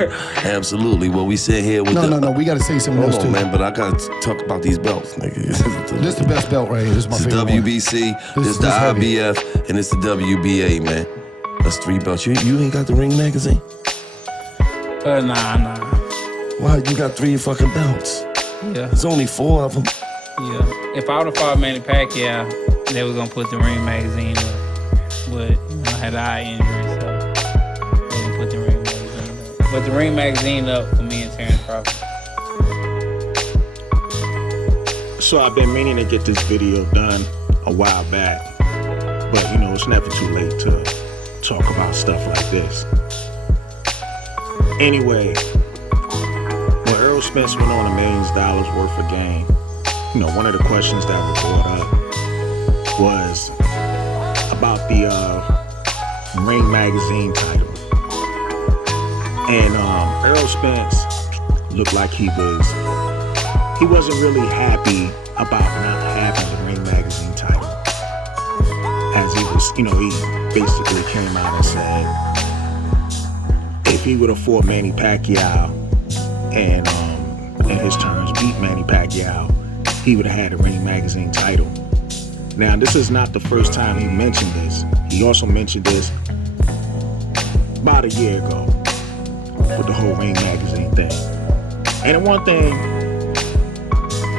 right. Absolutely. Well, we sit here with No. We got to say something else, too. Hold on, man, but I got to talk about these belts, nigga. This is the best belt right here. This is my favorite WBC, this is the IBF, and it's the WBA, man. That's 3 belts. You ain't got the Ring magazine? Nah. Why? You got 3 fucking belts. Yeah. There's only 4 of them. Yeah. If I would have fought Manny Pacquiao, they were going to put the Ring magazine up. But, I had an eye injury, so they didn't put the Ring magazine up. But the Ring magazine up for me and Terrence Crawford. So I've been meaning to get this video done a while back. But, it's never too late to talk about stuff like this. Anyway, when Errol Spence went on $1 million worth of game, one of the questions that was brought up was about the Ring magazine title. And Errol Spence looked like he wasn't really happy about not having the Ring magazine title. As he was, he basically came out and said if he would have fought Manny Pacquiao and in his terms beat Manny Pacquiao, he would have had the Ring magazine title. Now, this is not the first time he mentioned this. He also mentioned this about a year ago with the whole Ring magazine thing. And the one thing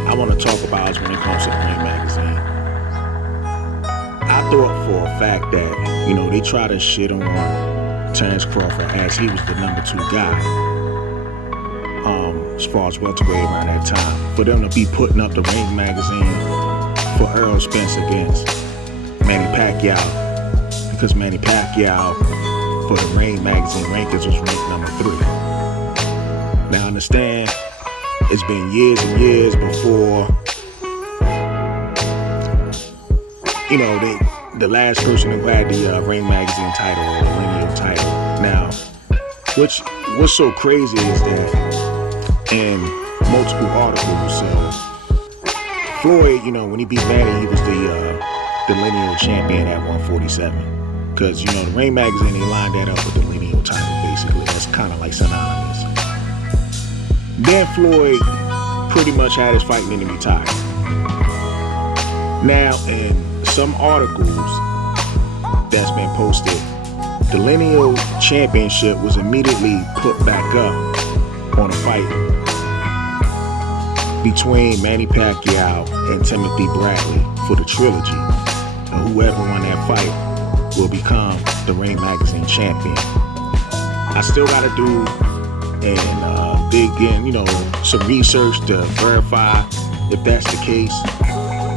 I want to talk about is when it comes to the Ring magazine. I thought for a fact that, they try to shit on Terrence Crawford as he was the number 2 guy as far as welterweight around that time. For them to be putting up the Ring magazine for Errol Spence against Manny Pacquiao, because Manny Pacquiao for the Ring magazine rankings was ranked number 3. Now I understand it's been years and years before, the last person who had the Ring magazine title or the lineal title. Now, what's so crazy is that in multiple articles, Floyd, when he beat Manny, he was the lineal champion at 147. Because, the Ring magazine, they lined that up with the lineal title, basically. That's kind of like synonymous. Then Floyd pretty much had his fighting enemy title. Now, in some articles that's been posted, the lineal championship was immediately put back up on a fight between Manny Pacquiao and Timothy Bradley for the trilogy. And whoever won that fight will become the Ring magazine champion. I still gotta do and dig in, some research to verify if that's the case.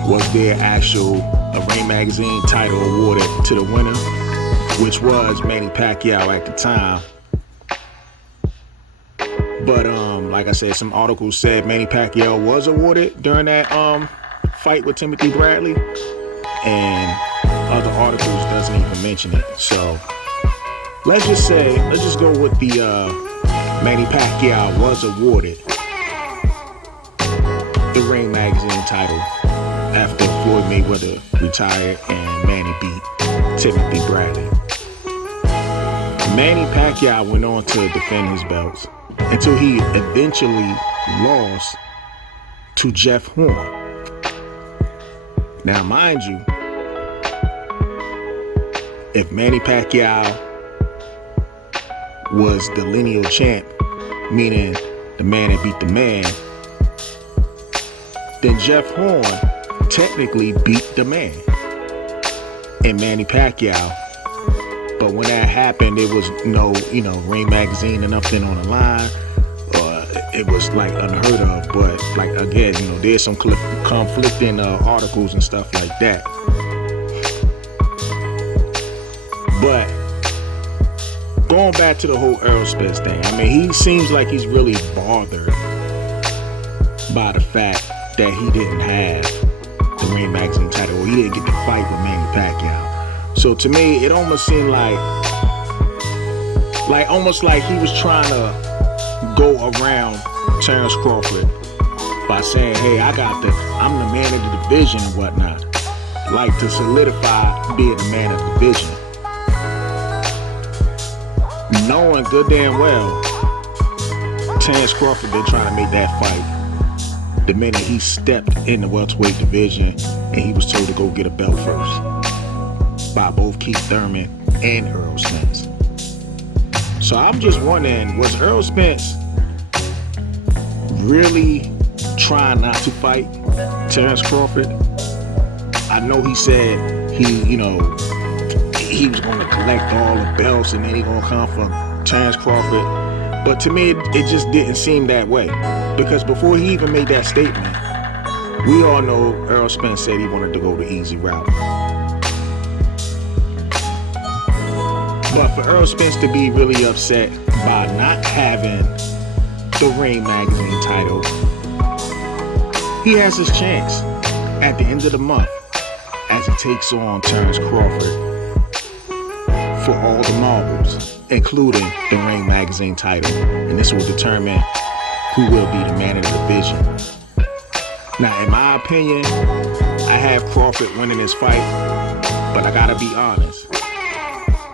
Was there actual a Ring magazine title awarded to the winner, which was Manny Pacquiao at the time? But like I said, some articles said Manny Pacquiao was awarded during that fight with Timothy Bradley, and other articles doesn't even mention it. So let's just go with the Manny Pacquiao was awarded the Ring magazine title after Floyd Mayweather retired and Manny beat Timothy Bradley. Manny Pacquiao went on to defend his belts until he eventually lost to Jeff Horn. Now, mind you, if Manny Pacquiao was the lineal champ, meaning the man that beat the man, then Jeff Horn technically beat the man and Manny Pacquiao. But when that happened, it was no, Ring magazine and nothing on the line. It was like unheard of. But like again, there's some conflicting articles and stuff like that. But going back to the whole Errol Spence thing, I mean, he seems like he's really bothered by the fact that he didn't have the Ring magazine title, or he didn't get to fight with Manny Pacquiao. So to me, it almost seemed like almost like he was trying to go around Terrence Crawford by saying, hey, I'm the man of the division and whatnot. Like to solidify being the man of the division. Knowing good damn well Terrence Crawford been trying to make that fight the minute he stepped in the welterweight division, and he was told to go get a belt first by both Keith Thurman and Errol Spence. So I'm just wondering, was Errol Spence really trying not to fight Terrence Crawford? I know he said he was going to collect all the belts and then he going to come for Terrence Crawford. But to me, it just didn't seem that way. Because before he even made that statement, we all know Errol Spence said he wanted to go the easy route. But for Errol Spence to be really upset by not having the Ring Magazine title, he has his chance at the end of the month as he takes on Terrence Crawford for all the marbles, including the Ring Magazine title. And this will determine who will be the man of the division. Now, in my opinion, I have Crawford winning this fight, but I gotta be honest,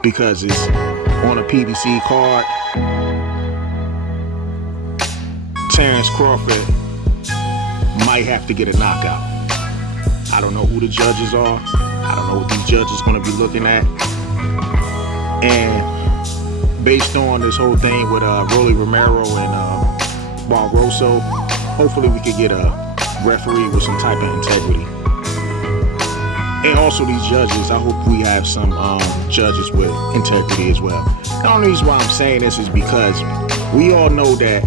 because it's on a PBC card. Terrence Crawford might have to get a knockout. I don't know who the judges are. I don't know what these judges are going to be looking at. And based on this whole thing with Rolly Romero and Barroso, hopefully we could get a referee with some type of integrity. And also these judges, I hope we have some judges with integrity as well. The only reason why I'm saying this is because we all know that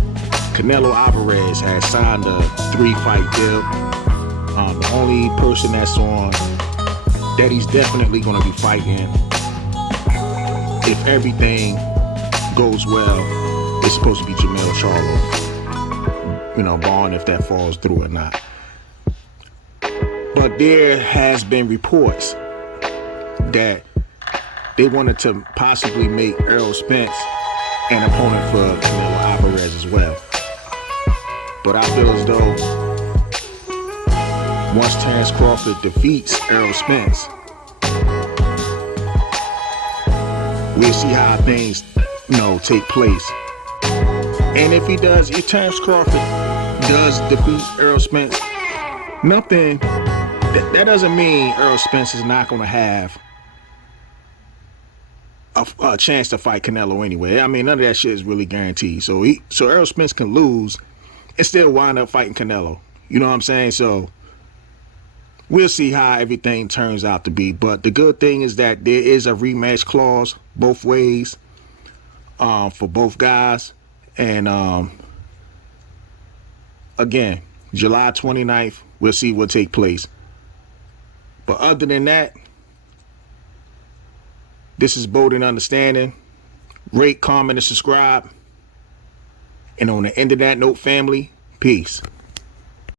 Canelo Alvarez has signed a 3-fight deal. The only person that's on that he's definitely going to be fighting, if everything goes well, it's supposed to be Jermell Charlo. Barring if that falls through or not. But there has been reports that they wanted to possibly make Errol Spence an opponent for Canelo Alvarez as well. But I feel as though once Terrence Crawford defeats Errol Spence, we'll see how things, take place. And if Terrence Crawford does defeat Errol Spence, that doesn't mean Errol Spence is not going to have a chance to fight Canelo anyway. I mean, none of that shit is really guaranteed. So Errol Spence can lose and still wind up fighting Canelo. You know what I'm saying? So we'll see how everything turns out to be. But the good thing is that there is a rematch clause both ways for both guys. And again, July 29th, we'll see what take place. But other than that, this is Bold and Understanding. Rate, comment, and subscribe. And on the end of that note, family, peace.